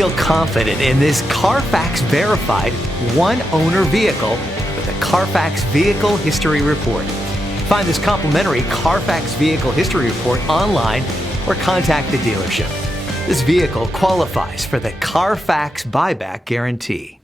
Feel confident in this Carfax verified one-owner vehicle with a Carfax Vehicle History Report. Find this complimentary Carfax Vehicle History Report online or contact the dealership. This vehicle qualifies for the Carfax Buyback Guarantee.